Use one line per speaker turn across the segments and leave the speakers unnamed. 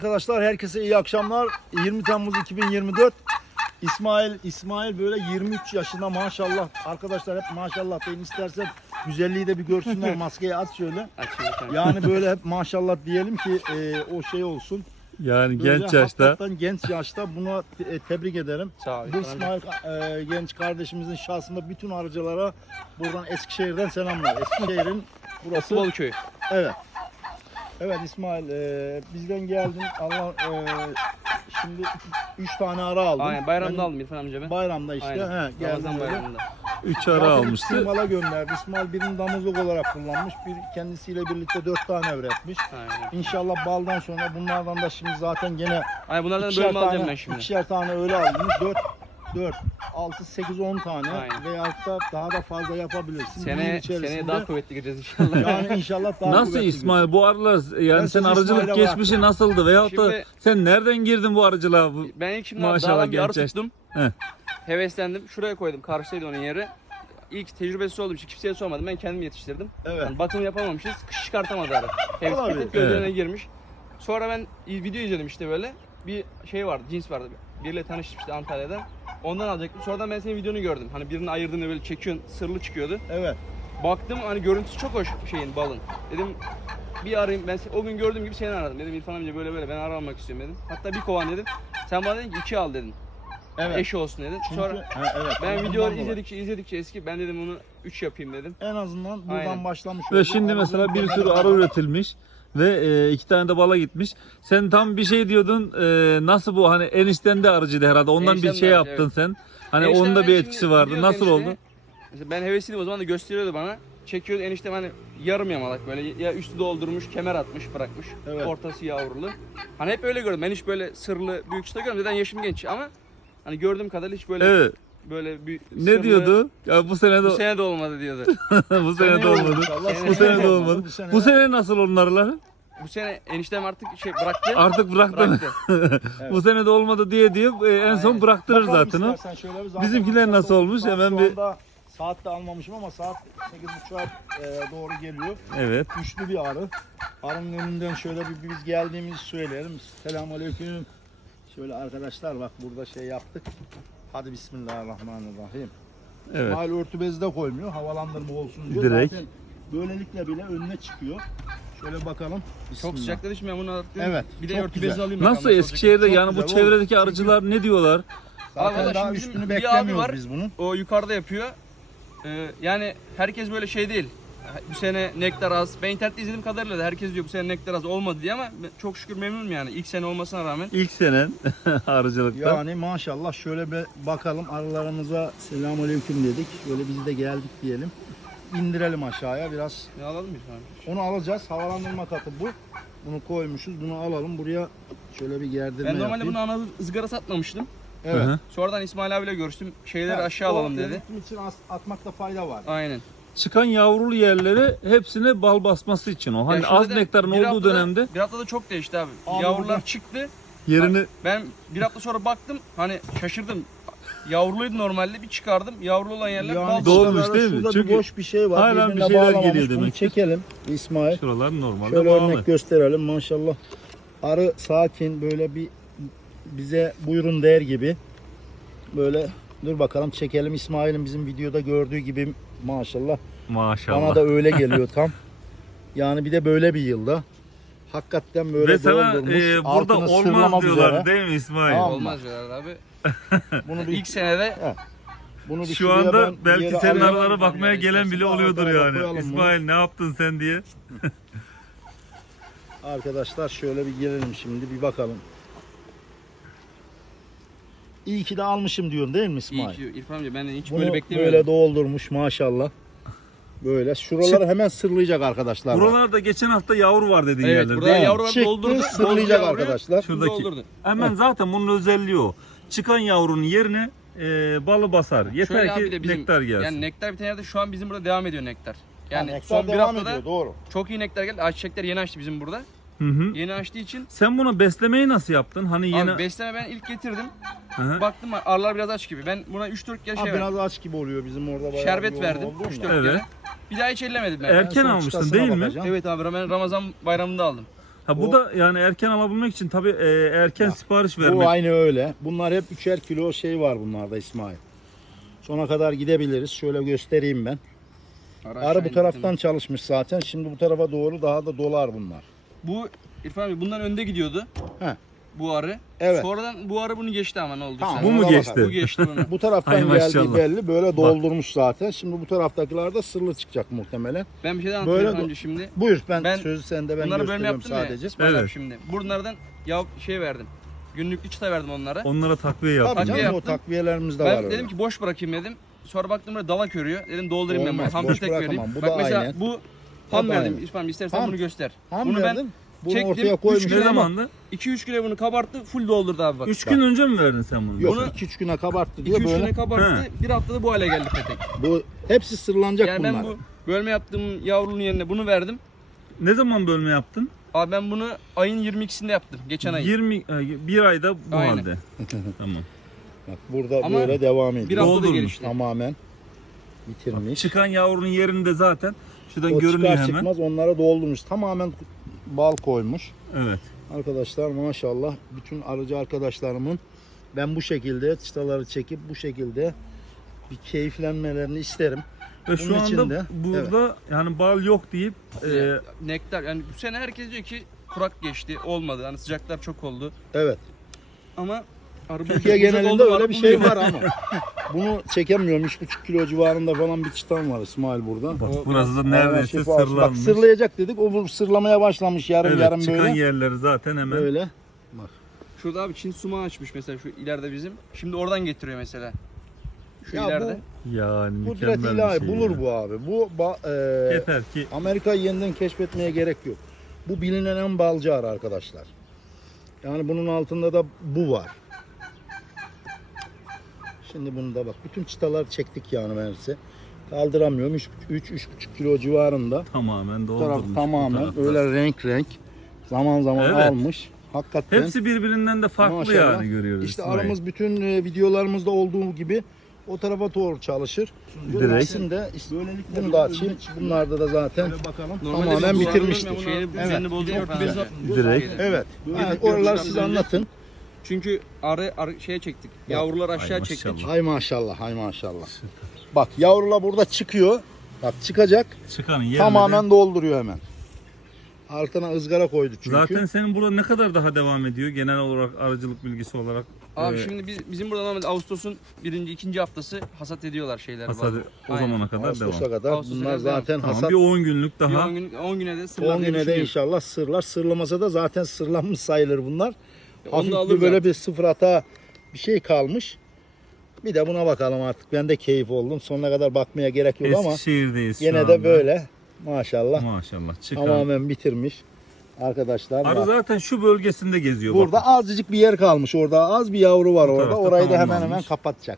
Arkadaşlar herkese iyi akşamlar. 20 Temmuz 2024. İsmail böyle 23 yaşında maşallah. Arkadaşlar hep maşallah deyin, istersen güzelliği de bir görsünler. Maskeyi at şöyle. Yani böyle hep maşallah diyelim ki o şey olsun.
Yani
Böyle
genç yaşta.
hakikaten genç yaşta buna tebrik ederim.
Sağ ol.
Bu İsmail genç kardeşimizin şahsında bütün arıcılara buradan Eskişehir'den selamlar. Eskişehir'in burası.
Balıköy.
Evet. Evet İsmail, bizden geldin. Şimdi 3 tane ara aldım.
Aynen bayramda aldım İrfan amca ben.
Bayramda işte.
Aynen.
He, geldim
Ramazan
böyle.
bayramında.
3 ara
Zaten
almıştı.
İsmail'a gönderdi. İsmail birini damızlık olarak kullanmış. Bir kendisiyle birlikte 4 tane üretmiş.
Aynen.
İnşallah baldan sonra bunlardan da şimdi zaten gene
Aynen bunlardan
ikişer
bölüm alacağım
tane,
ben şimdi.
ikişer tane öyle aldınız. 4, 6, 8, 10 tane
Aynen.
veyahut da daha da fazla yapabilirsin. Bir yıl
Seneye daha kuvvetli gireceğiz inşallah.
yani inşallah daha
Nasıl
kuvvetli
İsmail bu arılar yani
Ben
sen
sizi
arıcılık
İsmail'e
geçmişi nasıldı veyahut da
Şimdi-
sen nereden girdin bu arıcılığa?
Ben ilk şimdi
Maşallah
dağdan bir arı
genç yaşta.
tuttum.
Heh.
Heveslendim. Şuraya koydum. Karşıdaydı onun yeri. İlk tecrübesi olduğum için kimseye sormadım. Ben kendim yetiştirdim.
Evet.
Yani bakım yapamamışız. Kış çıkartamadı arı. Heves
Olabilir.
getirip gözlerine girmiş. Sonra ben video izledim işte böyle. Bir şey vardı, cins vardı. Biriyle tanıştık işte Antalya'da. Ondan alacaktım. Sonradan ben senin videonu gördüm. Hani birini ayırdığında böyle çekiyorsun, sırlı çıkıyordu.
Evet.
Baktım hani görüntüsü çok hoş şeyin, balın. Dedim bir arayayım, ben o gün gördüğüm gibi seni aradım. Dedim İrfan amca böyle ben arı almak istiyorum dedim. Hatta bir kovan dedim. Sen bana dedin ki 2 al dedin.
Evet.
Eşi olsun dedin.
Çünkü,
Sonra
evet.
ben
Ondan
videoları
dolayı.
izledikçe eski, ben dedim bunu 3 yapayım dedim.
En azından buradan
Aynen.
başlamış
Ve
olduk.
şimdi mesela bir
Arıcılık
sürü
genel
arı
olarak-
üretilmiş ve 2 tane de bala gitmiş. Sen tam bir şey diyordun. Nasıl bu hani enişten de arıcıydı herhalde. Ondan bir
Eniştem
şey
de
yaptın
arıcı,
sen. Hani
Eniştem
onda
ben
bir
şimdi
etkisi vardı.
biliyorum
Nasıl
enişteyi.
oldu?
Mesela ben hevesliydim, o zaman da gösteriyordu bana. Çekiyordu eniştem hani yarım yamalak böyle, ya üstü doldurmuş, kemer atmış, bırakmış.
Evet.
Ortası yavrulu. Hani hep öyle gördüm. Ben hiç böyle sırlı büyük çıta görmedim. Zaten yaşım genç ama hani gördüğüm kadarıyla hiç böyle
Evet.
böyle bir
Ne
sırlı,
diyordu? Ya bu sene de
Bu sene de olmadı diyordu.
bu sene de
Seneye olur
olmadı.
inşallah.
Bu sene de olmadı.
Bu
Bu sene nasıl onun arıları?
Bu sene eniştem artık şey bıraktı.
Artık bıraktı mı?
Bıraktı.
Bu sene de olmadı diye en son
Aynen.
bıraktırır
Bakalım
zaten o.
istersen şöyle bir zaten
Bizimkiler
saat
nasıl olmuş?
saat
Hemen
şu
bir-
anda saat de almamışım ama saat 8.30'a doğru geliyor.
Evet.
Güçlü bir arı. Arının önünden şöyle bir biz geldiğimizi söyleyelim. Selamünaleyküm. Şöyle arkadaşlar bak burada şey yaptık. Hadi bismillahirrahmanirrahim.
Evet.
İsmail örtü bezi de koymuyor. Havalandırma olsun diyor.
Direkt.
Zaten böylelikle bile önüne çıkıyor. Şöyle bakalım.
Çok
Bismillah.
sıcakladı şimdi, ben bunu attım.
Evet,
Bir de
çok
örtü
güzel.
bezi alayım.
Nasıl
bakalım
Eskişehir'de
Çok
yani bu
güzel
çevredeki
oldu.
arıcılar ne diyorlar?
Zaten
Vallahi
daha
şimdi bizim
üstünü
bir abi
beklemiyoruz
var.
biz bunun.
O yukarıda yapıyor. Yani herkes böyle şey değil. Bu sene nektar az. Ben internette izlediğim kadarıyla da herkes diyor bu sene nektar az olmadı diye, ama ben çok şükür memnunum yani. İlk sene olmasına rağmen.
İlk senen arıcılıkta.
Yani maşallah şöyle bir bakalım arılarımıza selamünaleyküm dedik. Şöyle biz de geldik diyelim. İndirelim aşağıya biraz.
Ne alalım mı İrfan abi?
Onu alacağız. Havalandırma katı bu. Bunu koymuşuz. Bunu alalım. Buraya şöyle bir gerdirme
Ben normalde
yapayım.
bunu ana ızgara satmamıştım.
Evet.
Hı hı.
Sonradan İsmail abiyle görüştüm. Şeyleri
Evet,
aşağı
o
alalım dedi.
denetim için atmakta fayda var.
Aynen.
Çıkan yavrulu yerlere hepsine bal basması için o. Hani
Ya
az
şöyle de
nektarın
bir
olduğu
haftada-
dönemde
Bir haftada çok değişti abi.
Abi
Yavrular
burada-
çıktı.
yerini
Ben bir hafta sonra baktım, hani şaşırdım. Yavruluydu normalde, bir çıkardım. Yavrulu olan yerler bal
Yani
Doğru. Doğmuş
şuralarda-
değil mi?
Şurada
Çünkü
bir boş bir şey var.
hala bir
Birbirine
şeyler
bağlamamış.
geliyor
Bunu
demek ki.
çekelim İsmail.
şuralar normalde
Şöyle
bağlı.
örnek gösterelim maşallah. Arı sakin böyle bir bize buyurun der gibi. Böyle dur bakalım çekelim. İsmail'in bizim videoda gördüğü gibi maşallah.
Maşallah.
Bana da öyle geliyor tam. Yani bir de böyle bir yılda. Hakikaten böyle
Ve sana
doldurmuş.
burada
Altını
olmaz
sırlamak
diyorlar
üzere.
değil mi İsmail?
Tamam.
olmaz diyorlar abi.
Bunu bir,
İlk senede
bunu bir
Şu
şuraya
anda
ben
belki
yere
senin
alayım.
aralara bakmaya
Yani
gelen bile
istersen
oluyordur
arkaya
yani.
koyalım bunu.
İsmail ne yaptın sen diye.
Arkadaşlar şöyle bir gelelim şimdi bir bakalım. İyi ki de almışım diyorsun değil mi
iyi
İsmail?
ki İrfan amca, ben hiç
Bunu
böyle beklemiyordum.
böyle doldurmuş maşallah. Böyle şuraları hemen sırlayacak arkadaşlar.
Buralarda geçen hafta yavru var dediğin
Evet,
yerler
burada
değil mi?
yavrular
Çıktı,
doldurdu.
sırlayacak
yavruyu
arkadaşlar.
Şuradaki.
doldurdu.
Hemen zaten bunun özelliği o. Çıkan yavrunun yerine balı basar. Yeter
Şöyle abi
ki
de bizim,
nektar gelsin.
yani nektar biten yerde şu an bizim burada devam ediyor nektar. Yani
nektar
son bir
devam
haftada
ediyor, doğru.
çok iyi nektar geldi. Ayçiçekler yeni açtı bizim burada.
Hı hı.
Yeni açtığı için
Sen bunu beslemeyi nasıl yaptın? Hani yeni...
abi besleme ben ilk getirdim.
Hı hı.
Baktım arılar biraz aç gibi. Ben buna 3-4 kere
Ha,
şey
biraz
verdim.
aç gibi oluyor bizim orada. bayağı
Şerbet
yoğun
verdim.
olduğu
3-4
için.
Evet.
kere. Bir daha hiç ellemedim ben.
Erken
son
almıştın
çıtasına
değil mi?
bakacağım.
Evet abi, ben Ramazan bayramında aldım.
Ha bu
O-
da yani erken alabilmek için tabii erken sipariş
Bu
vermek.
aynı öyle. Bunlar hep 3'er kilo şey var bunlarda İsmail. Sona kadar gidebiliriz. Şöyle göstereyim ben. Arı bu taraftan çalışmış zaten. Şimdi bu tarafa doğru daha da dolar bunlar.
Bu İrfan abi bundan önde gidiyordu.
He.
Bu arı.
Evet.
Sonradan bu arı bunu geçti ama ne oldu?
Tamam,
sen?
Bu mu
ona
geçti?
bakalım.
Bu geçti bunu.
Bu taraftan
Ay
geldiği
maşallah.
belli. Böyle doldurmuş zaten. Şimdi bu taraftakiler de sırlı çıkacak muhtemelen.
Ben bir şeyden anlatayım
Böyle
İrfan amca şimdi.
Buyur ben,
Ben
sözü sende ben
Bunları bölme
gösteriyorum
yaptım
sadece.
ya İsmail abi
Evet.
şimdi. Bunlardan ya şey verdim. Günlüklü çıta verdim onlara.
Onlara takviye
Tabii
yaptım.
Takviye
canım o
yaptım.
takviyelerimiz de
Ben
var
dedim
öyle.
ki boş bırakayım dedim. Sonra baktım böyle dala körüyor. Dedim doldurayım ben bunu.
Olmaz,
Ham
boş
tek vereyim.
bırakamam. Bu
Bak
da
mesela
aynı.
bu
Bu
ham
da
verdim.
aynı.
İsmail istersen
Ham.
bunu göster.
Ham
bunu
verdin. Bunu
çektim,
ortaya
üç
koymuş.
kilo
Ne
ama
zamandı?
2-3 güne bunu kabarttı. Full doldurdu abi bak.
3 gün önce mi verdin sen bunu?
Yok
Bunu-
2-3 güne kabarttı diyor
2-3
böyle.
güne kabarttı.
He.
Bir haftada bu hale geldi petek.
Bu hepsi sırlanacak
Yani
bunlar.
ben bu bölme yaptığım yavrunun yerine bunu verdim.
Ne zaman bölme yaptın?
Abi ben bunu ayın 22'sinde yaptım. Geçen ay.
bir ayda bu
Aynen.
halde. Tamam.
Bak burada
Ama
böyle devam
Bir
ediyor.
haftada
Doldurmuş.
gelişti.
Tamamen bitirmiş.
Çıkan yavrunun yerinde zaten şuradan
O
görünüyor
çıkar
hemen.
çıkmaz onlara doldurmuş. Tamamen bal koymuş.
Evet.
Arkadaşlar maşallah bütün arıcı arkadaşlarımın ben bu şekilde çıtaları çekip bu şekilde bir keyiflenmelerini isterim.
Ve şu
Bunun
anda
içinde,
burada yani bal yok deyip
Nektar yani bu sene herkes diyor ki kurak geçti olmadı. Hani sıcaklar çok oldu.
Evet.
Ama arı
Türkiye
bulacak
genelinde
oldu,
öyle
arı
bir şey
buluyor.
var ama bunu çekemiyorum. 3,5 kilo civarında falan bir çıtam var İsmail burada.
bak
O
burası da
Allah
neredeyse
şifa olsun. Bak
sırlanmış.
sırlayacak dedik. O bu sırlamaya başlamış yarım
Evet,
yarım
çıkan
böyle.
yerleri zaten hemen.
Böyle.
Şurada abi Çin sumağı açmış mesela şu ileride bizim. Şimdi oradan getiriyor mesela. Şu
Ya
ileride.
Yani
Kudret
mükemmel
ilahi
bir şey
bulur
ya.
bu abi. Bu
Yeter ki
Amerika'yı yeniden keşfetmeye gerek yok. Bu bilinen en balcı arı arkadaşlar. Yani bunun altında da bu var. Şimdi bunu da bak. Bütün çıtalar çektik yani meğerse. Kaldıramıyorum. 3,5 kilo civarında.
tamamen
Bu taraf
doldurmuş. bu
tamamen
tarafta.
öyle renk. Zaman zaman
Evet.
almış. Hakikaten.
Hepsi birbirinden de farklı
Maşallah.
yani görüyoruz.
İşte
İsmail.
aramız bütün videolarımızda olduğu gibi o tarafa doğru çalışır.
Direkt.
İkisinde bunu da açayım. Bunlarda da zaten tamamen
bu
bitirmiştir.
arının şeyini,
Evet.
düzenini bozuyor falan.
Direkt.
Evet. Yani
Direkt
oralar
görüşten
siz
önce-
anlatın.
Çünkü arı şeye çektik. Yavruları aşağı
Ay
çektik.
maşallah.
Hay maşallah, hay maşallah. Bak yavrular burada çıkıyor. Bak çıkacak.
Çıkanın yerine
Tamamen
de-
dolduruyor hemen. Altına ızgara koydu çünkü.
Zaten senin burada ne kadar daha devam ediyor genel olarak arıcılık bilgisi olarak?
Abi
e,
şimdi bizim burada normalde Ağustos'un 1. 2. haftası hasat ediyorlar şeyler.
hasadı o
Aynen.
zamana kadar
Ağustos'a
devam.
kadar
Ağustos'a
bunlar
kadar
zaten
Tamam,
hasat.
bir 10 günlük
Bir
daha.
10 güne de sırlar
10
diye
güne de
düşünüyorum.
inşallah sırlar. Sırlamasa da zaten sırlanmış sayılır bunlar.
Onu da
Hafif
alırız
bir böyle
artık.
bir sıfır hata bir şey kalmış. Bir de buna bakalım artık. Ben de keyif oldum. Sonuna kadar bakmaya gerek yok ama
Eskişehir'deyiz şu
yine
anda.
de böyle maşallah
Maşallah çıkan.
tamamen bitirmiş. Arkadaşlar
Arı
bak.
zaten şu bölgesinde geziyor.
Burada
bak.
azıcık bir yer kalmış. Orada az bir yavru var
Bu
orada.
tarafta
Orayı da hemen
tamamlanmış.
hemen kapatacak.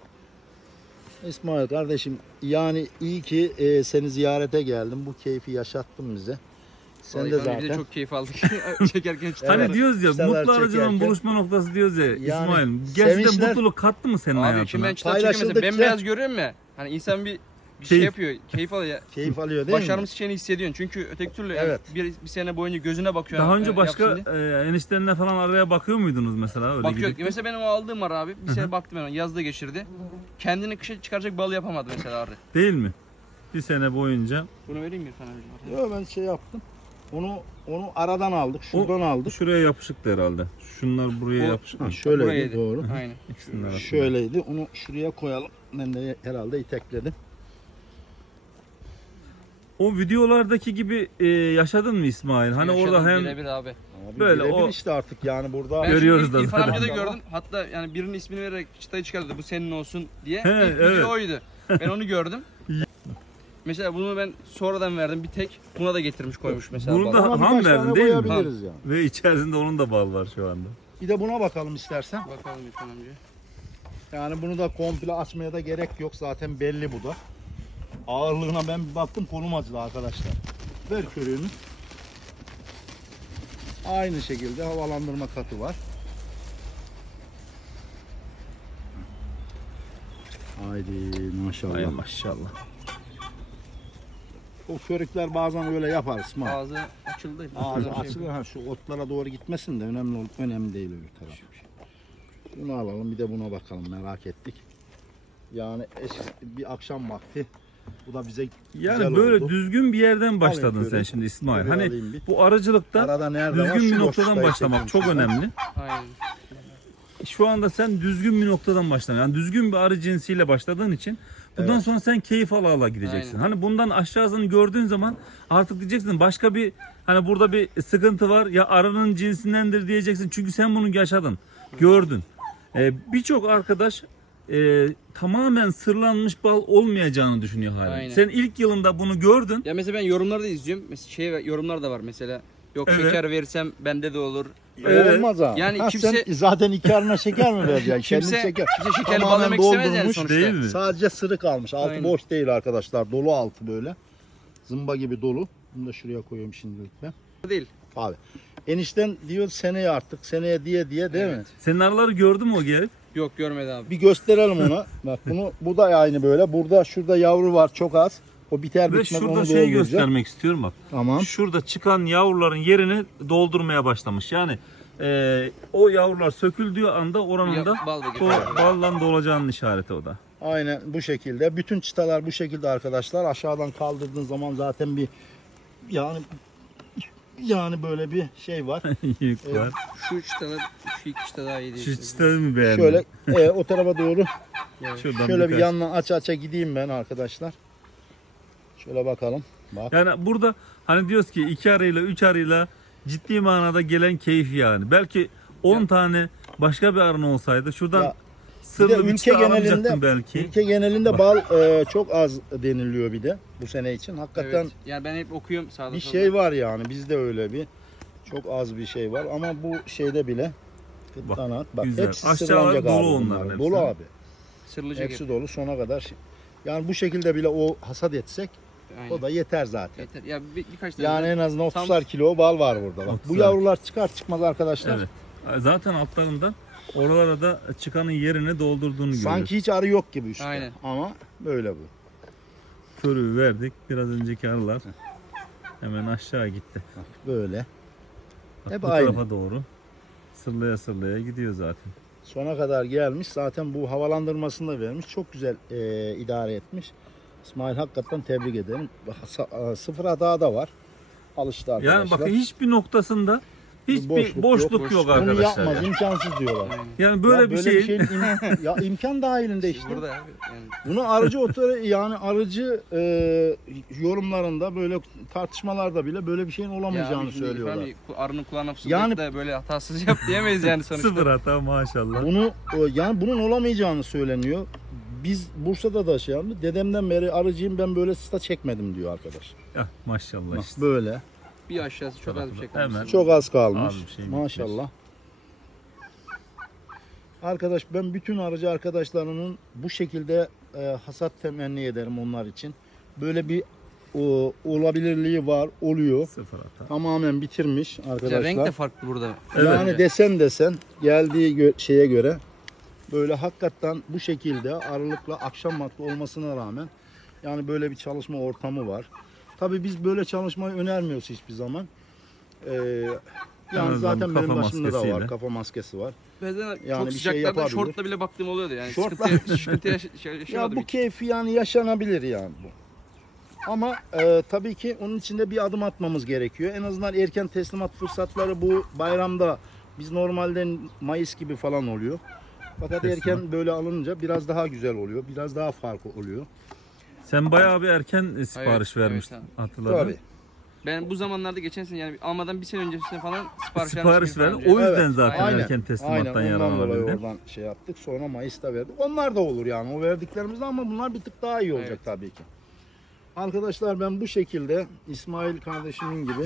İsmail kardeşim yani iyi ki seni ziyarete geldim. Bu keyfi yaşattın bize. Sen
Vallahi
de
İrfan abi, biz
zaten.
çok keyif aldık. Çekerken çıtı.
Hani
Evet.
diyoruz ya
Çıtalar
mutlu arıcının
çekerken-
buluşma noktası diyoruz ya
Yani
İsmail. Gerçekten
sevinçler-
mutluluk kattı mı senin
Abi
hayatına?
şimdi ben çıtı çekemezsem
Paylaşıldıkça-
bembeyaz görüyorum ya. Hani insan bir şey
Keyif.
yapıyor. Keyif alıyor.
Keyif alıyor değil mi?
Başarmış şeyini hissediyorsun. Çünkü öteki türlü yani
Evet.
bir sene boyunca gözüne bakıyorsun.
Daha önce başka
yapsın diye.
eniştenle falan araya bakıyor muydunuz mesela öyle
Bakıyor.
gidip?
Mesela benim o aldığım var abi. Bir sene baktım ben ona. Yazda geçirdi. Kendini kışa çıkaracak bal yapamadı mesela arı.
Değil mi? Bir sene boyunca.
Bunu vereyim mi İrfan abi?
Yok ben şey yaptım. Onu aradan aldık, şuradan aldık.
Şuraya yapışıktı herhalde. Şunlar buraya
O-
yapışık.
Ha,
mı?
şöyleydi
Buraydı.
doğru.
Aynen.
İkisinin arasında.
Şöyleydi. Onu şuraya koyalım. Ben de herhalde itekledim.
O videolardaki gibi yaşadın mı İsmail? Hani
Yaşadım
orada hem
birebir abi.
Abi
Böyle
birebir
o-
işte artık yani burada.
Ben
Görüyoruz
şimdi
da
İrfan
zaten.
amca da gördüm. Hatta yani birinin ismini vererek çıtayı çıkardı. Bu senin olsun diye.
He,
İlk
evet.
video oydu. Ben onu gördüm. Mesela bunu ben sonradan verdim bir tek. Buna da getirmiş koymuş mesela.
Bunu
balı.
da-
Ama
ham
birkaç
verdin
tane
değil mi?
koyabiliriz yani.
ve içerisinde onun da bal var şu anda.
Bir de buna bakalım istersen.
Bakalım İrfan amca.
Yani bunu da komple açmaya da gerek yok. Zaten belli bu da. Ağırlığına ben bir baktım kolum acıdı arkadaşlar. Ver körüğünü. Aynı şekilde havalandırma katı var. Haydi maşallah.
Ay maşallah.
O körükler bazen öyle yapar İsmail.
Ağzı açık açıldı.
Ağzı
Şuradan şey
açılır. Ha, şu otlara doğru gitmesin de önemli değil öbür taraf. Bunu alalım, bir de buna bakalım, merak ettik. Yani bir akşam vakti. Bu da bize
Yani
güzel
böyle
oldu.
düzgün bir yerden başladın
Alayım
sen
şöyle.
şimdi İsmail.
Şöyle
Hani
alayım bir.
bu aracılıkta
Arada nerede var?
düzgün
Şu
bir noktadan
boşluktayı
başlamak çok
çekeyim şuradan.
önemli.
Aynen.
Şu anda sen düzgün bir noktadan başladın. Yani düzgün bir arı cinsiyle başladığın için bundan
Evet.
sonra sen keyif ala ala gideceksin.
Aynen.
Hani bundan aşağısını gördüğün zaman artık diyeceksin başka bir hani burada bir sıkıntı var ya arının cinsindendir diyeceksin. Çünkü sen bunu yaşadın, gördün. Birçok arkadaş tamamen sırlanmış bal olmayacağını düşünüyor hala.
Aynen.
Sen ilk yılında bunu gördün.
Ya mesela ben yorumlarda izliyorum. Mesela yorumlar da var mesela. Yok
Evet.
şeker verirsem bende de olur.
Evet.
Olmaz abi.
Yani
Ha,
kimse-
sen zaten 2 arına şeker mi vereceksin?
Kimse,
Kendin şeker.
kimse şekerli bal
Tamamen
yemek istemez yani
doldurmuş
sonuçta.
değil mi?
Sadece sırı kalmış. Altı
Aynen.
boş değil arkadaşlar. Dolu altı böyle. Zımba gibi dolu. Bunu da şuraya koyuyorum şimdilik ben.
Değil.
Abi. Enişten diyor seneye artık. Seneye diye değil mi?
Evet.
Senin arıları gördün mü o gelip?
Yok görmedi abi.
Bir gösterelim ona. Bak bu da aynı böyle. Şurada yavru var çok az. O biter
Ve
bitmez
şurada
onu
şeyi
dolduracak.
göstermek istiyorum bak.
Tamam.
Şurada çıkan yavruların yerini doldurmaya başlamış. Yani o yavrular söküldüğü anda oranın da
Bal da
o
getiriyor.
ballan dolacağının işareti o da.
Aynen bu şekilde. Bütün çıtalar bu şekilde arkadaşlar. Aşağıdan kaldırdığın zaman zaten bir yani böyle bir şey var.
Yük var.
Şu çıtalar, şu iki çıta daha iyi değil.
Şu çıtayı mı beğendin?
Şöyle o tarafa doğru
Şuradan
şöyle bir
birkaç.
yandan aça gideyim ben arkadaşlar. Şöyle bakalım. Bak.
Yani burada hani diyoruz ki 2 arıyla 3 arıyla ciddi manada gelen keyif yani. Belki 10 tane başka bir arın olsaydı şuradan
Ya,
sırlı bir
ülke
çıta
genelinde
alamayacaktın belki.
ülke genelinde bal çok az deniliyor bir de bu sene için. Hakikaten
Evet. Yani ben hep okuyorum sağda
bir
solda.
şey var yani bizde öyle bir çok az bir şey var ama bu şeyde bile
Bak,
bak
güzel.
hepsi
Aşağılar
sırlanacak
dolu
abi
onların
bunların.
hepsi.
Dolu abi.
Sırlıca
Hepsi dolu sona kadar. Yani bu şekilde bile o hasat etsek
Aynen.
o da yeter zaten.
Yeter. Ya birkaç tane.
Yani en azından
Tam-
30'ar kilo bal var burada. Bak, bu
30'ar.
yavrular çıkar çıkmaz arkadaşlar.
Evet. Zaten altlarında oralara da çıkanın yerini doldurduğunu görüyoruz.
Sanki hiç arı yok gibi üstte.
Aynen.
Ama böyle bu.
Körüğü verdik. Biraz önceki arılar hemen aşağı gitti.
Bak, böyle.
Bak,
Hep
bu
aynı.
tarafa doğru sırlaya sırlaya gidiyor zaten.
Sona kadar gelmiş. Zaten bu havalandırmasını da vermiş. Çok güzel idare etmiş. İsmail hakikaten tebrik ederim. Bak, sıfır hata da var. Alıştı arkadaşlar.
Yani bakın hiçbir noktasında hiçbir
Boşluk
boşluk,
yok.
yok
Bunu
arkadaşlar.
yapmaz,
Yani.
imkansız diyorlar.
Aynen.
Yani böyle
Ya
bir şey
ya imkan dahilinde işte.
Burada abi. Yani
Bunu arıcı yorumlarında böyle tartışmalarda bile böyle bir şeyin olamayacağını
abi şimdi
söylüyorlar.
İrfan Bey, arının kulağına fısıldık
Yani-
da böyle hatasız yap diyemeyiz yani sonuçta.
sıfır hata maşallah.
Yani bunun olamayacağını söyleniyor. Biz Bursa'da da şey yaptık. Dedemden beri arıcıyım ben böyle sısta çekmedim diyor arkadaş.
Ya, maşallah
Bak
işte.
böyle.
Bir aşağısı çok az bir şey
Hemen.
kalmış.
Çok az kalmış.
Az bir şey
Maşallah. Arkadaş ben bütün arıcı arkadaşlarının bu şekilde hasat temenni ederim onlar için. Böyle bir olabilirliği var, oluyor.
Sıfır hata.
Tamamen bitirmiş arkadaşlar.
Ya, renk de farklı burada.
Yani
Evet.
desen geldiği şeye göre böyle hakikaten bu şekilde arılıkla akşam vakti olmasına rağmen yani böyle bir çalışma ortamı var. Tabii biz böyle çalışmayı önermiyoruz hiçbir zaman. Yani
azından
zaten benim
kafa
başımda da var.
maskesiyle.
Kafa maskesi var.
Bazen
Yani
çok
bir şey
sıcaklarda
yapabilir.
şortla bile baktığım oluyordu yani.
Şortla-
Sıkıntı
Ya
yaşamadım
bu
hiç.
keyfi yani yaşanabilir yani bu. Ama tabii ki onun için de bir adım atmamız gerekiyor. En azından erken teslimat fırsatları bu bayramda biz normalde Mayıs gibi falan oluyor. Fakat
Teslimat.
erken böyle alınınca biraz daha güzel oluyor. Biraz daha farklı oluyor.
Sen bayağı bir erken sipariş
Evet,
vermiştin
evet
hatırladın.
Tabii.
Ben bu zamanlarda geçen sene yani almadan bir sene öncesinde falan sipariş
Sipariş
vermiştim
verdin.
falan.
O yüzden
Evet,
zaten
aynen.
erken teslimattan
Aynen ondan dolayı
yararlanabildin.
oradan şey yaptık. Sonra Mayıs'ta verdik. Onlar da olur yani o verdiklerimizde ama bunlar bir tık daha iyi olacak
Evet.
tabii ki. Arkadaşlar ben bu şekilde İsmail kardeşimin gibi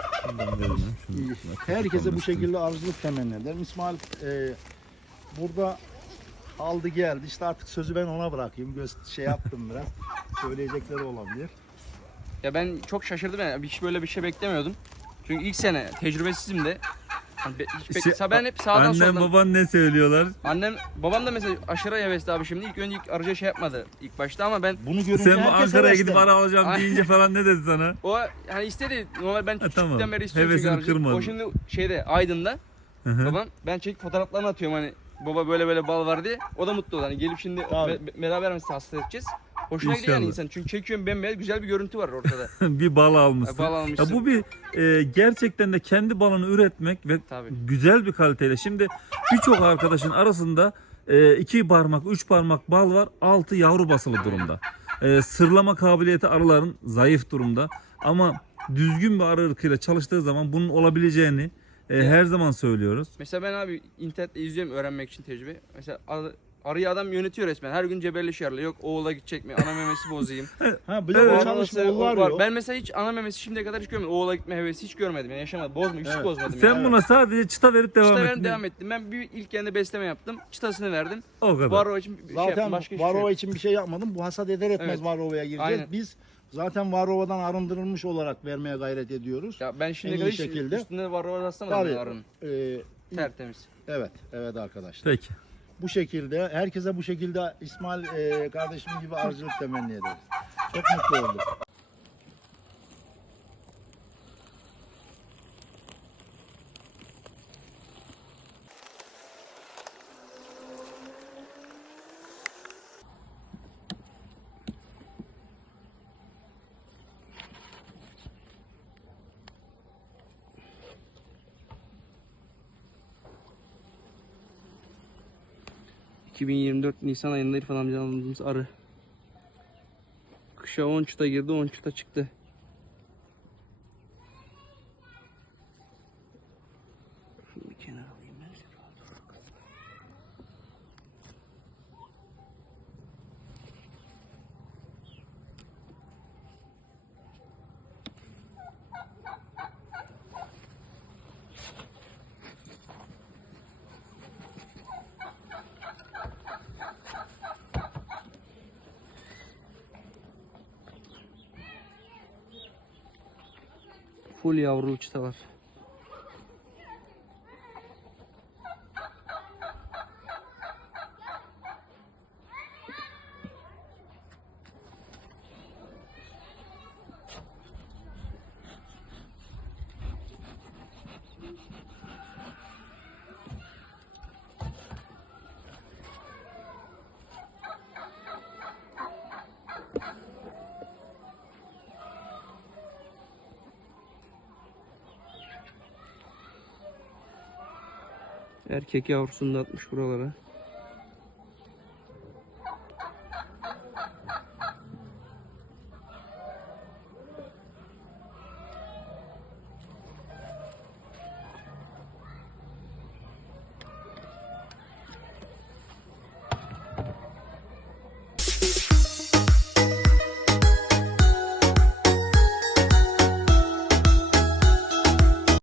herkese bu şekilde arıcılık temenni ederim. İsmail burada aldı geldi. İşte artık sözü ben ona bırakayım. Şey yaptım biraz. Söyleyecekleri olabilir.
Ya ben çok şaşırdım yani. Hiç böyle bir şey beklemiyordum. Çünkü ilk sene tecrübesizim de. Ben hep sağdan
Annem
soldan.
baban ne söylüyorlar?
Annem, babam da mesela aşırı hevesli abi şimdi. İlk arıca şey yapmadı ilk başta ama ben
Bunu görünce
Sen bu
herkes
Ankara'ya
heveslendi.
gidip ara alacağım
Ay.
deyince falan ne dedi sana?
o hani istedi. Normal ben küçükten
tamam.
beri istiyorum çünkü
Hevesini
arıcı.
kırmadın.
O şimdi şeyde Aydın'da.
Hı hı.
Babam ben çekip fotoğraflarını atıyorum hani baba böyle bal var diye. O da mutlu oldu. Hani gelip şimdi
Tabii.
beraber mesela hasta edeceğiz. Hoşuna gidiyor yani
İnşallah.
insan. Çünkü çekiyorum bembeyaz güzel bir görüntü var ortada.
Bir bal almışsın.
Bal almışsın.
Ya bu bir gerçekten de kendi balını üretmek ve
Tabii.
güzel bir kaliteyle. Şimdi birçok arkadaşın arasında 2 parmak, 3 parmak bal var. 6 yavru basılı durumda. Sırlama kabiliyeti arıların zayıf durumda. Ama düzgün bir arı ırkıyla çalıştığı zaman bunun olabileceğini her zaman söylüyoruz.
Mesela ben abi internette izliyorum öğrenmek için tecrübe. Mesela arıyı adam yönetiyor resmen. Her gün cebelleşiyorlar. Yok oğula gidecek mi? Ana memesi bozayım.
Ha bir de
Evet.
bu çalışma onlar
var.
yok.
Ben mesela hiç ana memesi şimdiye kadar hiç görmedim. Oğula gitme hevesi hiç görmedim. Yani yaşamadım. Hiç
Evet.
bozmadım.
Sen
yani.
buna sadece çıta verip devam
Çıta
et.
verdim devam ettim. Ben bir ilk kendi besleme yaptım. Çıtasını verdim.
O kadar.
Varroa için bir şey yaptım.
Zaten
Başka hiçbir şey
Varroa
yok.
için bir şey yapmadım. Bu hasat eder etmez
Evet.
Varroa'ya gireceğiz.
Aynen.
Biz zaten Varroa'dan arındırılmış olarak vermeye gayret ediyoruz.
Ya ben şimdiye
En
kadar
iyi
hiç
şekilde.
üstünde varroa rastlamadım
Tabii.
ben arının. Tertemiz.
Evet arkadaşlar.
Peki.
Bu şekilde herkese bu şekilde İsmail kardeşim gibi arıcılık temenni ederiz. Çok mutlu olduk.
...2024 Nisan ayında İrfan amcadan aldığımız arı. Kışa 10 çıta girdi, 10 çıta çıktı. Şunu bir kenara alayım ben. Full yavrulu çıtalar. Erkek yavrusunu da atmış buralara.